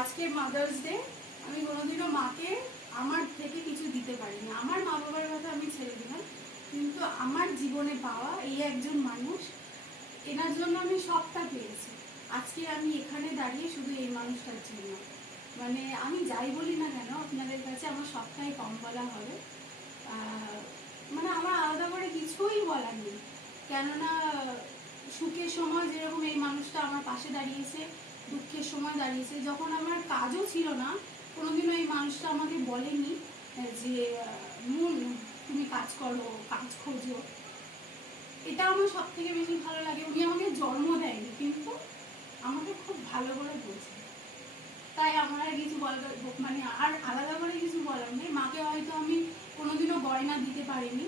আজকে mother's day, আমি কোনোদিনও মাকে আমার থেকে কিছু দিতে পারিনি। আমার মা বাবার কথা আমি ছেড়ে দিলাম, কিন্তু আমার জীবনে পাওয়া এই একজন মানুষ, এনার জন্য আমি সবটা পেয়েছি। আজকে আমি এখানে দাঁড়িয়ে শুধু এই মানুষটার জন্য। মানে আমি যাই বলি না কেন আপনাদের কাছে, আমার সবটাই কম বলা হবে। মানে আমার আলাদা করে কিছুই বলার নেই, কেননা সুখের সময় যেরকম এই মানুষটা আমার পাশে দাঁড়িয়েছে, দুঃখের সময় দাঁড়িয়েছে। যখন আমার কাজও ছিল না, কোনোদিনও এই মানুষটা আমাকে বলেনি যে মুন তুমি কাজ করো, কাজ খোঁজো। এটা আমার সব থেকে বেশি ভালো লাগে। উনি আমাকে জন্ম দেয়নি, কিন্তু আমাকে খুব ভালো করে বলছে। তাই আমার আর কিছু বলার, মানে আর আলাদা করে কিছু বলার নেই। মাকে হয়তো আমি কোনোদিনও গয়না দিতে পারিনি,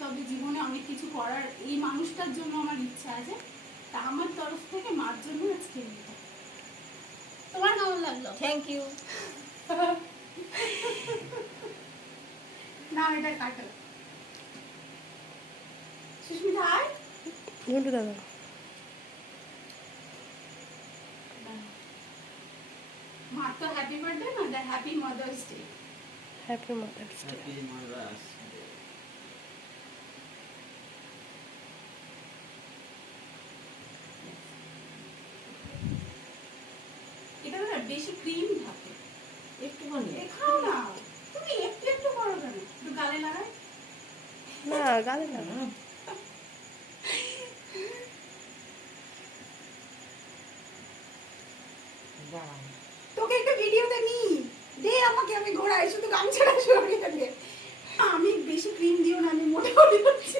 তবে জীবনে অনেক কিছু করার এই মানুষটার জন্য আমার ইচ্ছা আছে। তা আমার তরফ থেকে মার জন্য আজকে এটা। তোমার কেমন লাগলো? Thank you. না এটা কাটো। সুস্মিতা আয়। গুন্টু দাদা, মার তো হ্যাপি বার্থডে না, the happy mother's day. Happy mother's day. এটা না বেশি ক্রিম থাকে, একটু বলি খাও না তুমি, একটু একটু করো কেন? একটু গালে লাগাই না, গালে না। তোকে একটা ভিডিওতে নি দে আমাকে, আমি ঘোরাই, শুধু গামছাটা সরিয়ে দে। আমি বেশি ক্রিম দিও না, আমি মোটা হয়ে যাচ্ছি।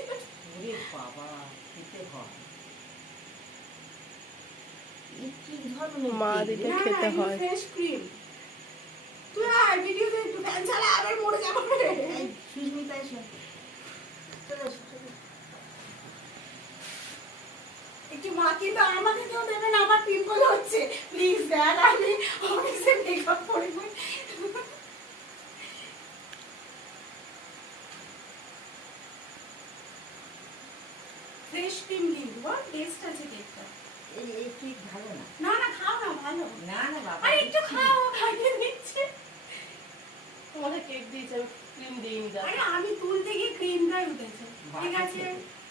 ওরে বাবা, খেতে হয়। এই কি ধরনের মা কেক? দিলে না, খেতে না, হয়। Fresh cream. তুই আয় ভিডিওতে, একটু ফ্যান চালা, আবার মরে যাবো রে। এই সুস্মিতা এসো। চলে এসো, চলে এসো। একটু মা কিন্তু আমাকে কেউ দেবেন, আমার পিম্পল হচ্ছে, প্লিজ দেন, আমি অফিসে মেকআপ করব। ফ্রেশ ক্রিম কিন্তু টেস্ট আছে কেকটা। এই কেক ভালো না। না না খাও না, ভালো। না না বাবা, আরে একটু দিচ্ছি। খাও, খাইয়ে দিচ্ছে। তোমাদের কেক দিয়েছে, ক্রিম দিইনি। আরে আমি তুলতে গিয়ে ক্রিমটাই উঠেছে। ঠিক বাবা আছে খেতে।